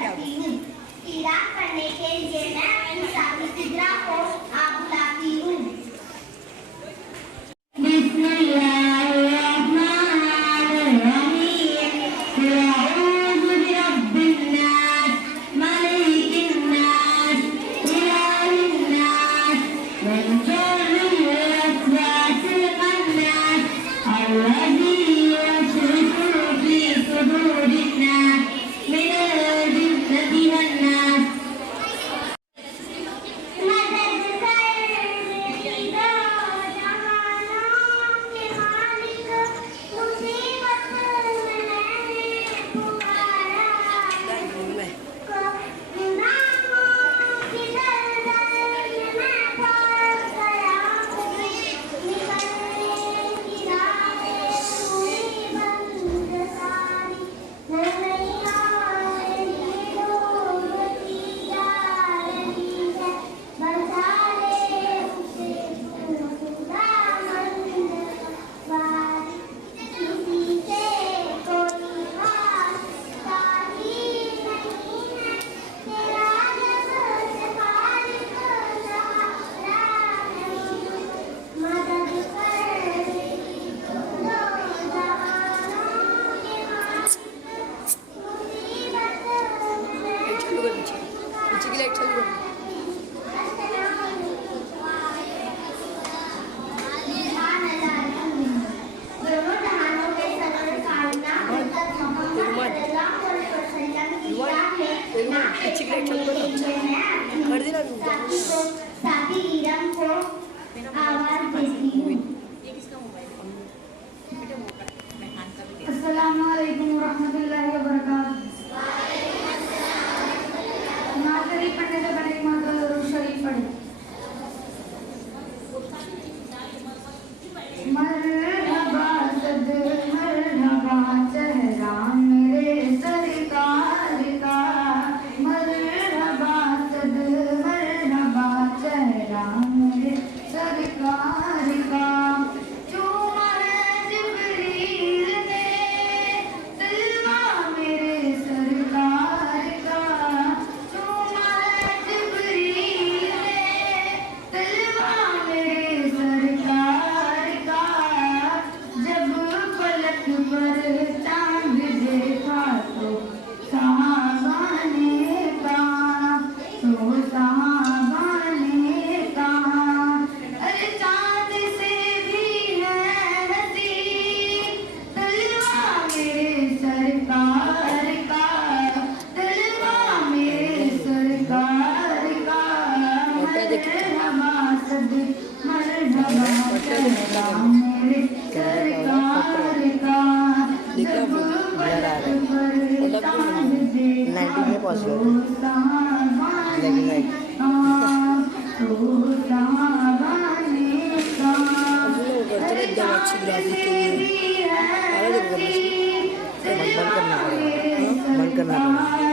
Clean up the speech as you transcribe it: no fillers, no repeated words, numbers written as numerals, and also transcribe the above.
करती हूँ। इराक करने के लिए मैं अपनी साथी सिद्रा को बुलाती हूँ। साथी ईरम को आवाज देती हूँ। अस्सलाम वालेकुम रहमतुल्लाहि व बरकातहू। नमाज शरीफ पढ़ने से पहले दरूद शरीफ पढ़े। मरहबा सद मरहबा चेहरा मेरे सरकार का, मरहबा सद मरहबा चेहरा मेरे सरकार का। चूमा है जिब्रील ने तलवा मेरे सरकार का, चूमा है जिब्रील ने तलवा मेरे सरकार का। जब पलक पर चांद देखा तो सहाबा ने कहा, तो सहाबा ने कहा, अरे चांद से भी है नसीब तलवा मेरे सरकार का, तलवा मेरे सरकार का। मरहबा सद मरहबा चेहरा मेरे सरकार का। जब पलक पर चांद देखा तो सहाबा ने कहा, तो सहाबा ने कहा, अरे चांद से भी है नसीब तलवा मेरे सरकार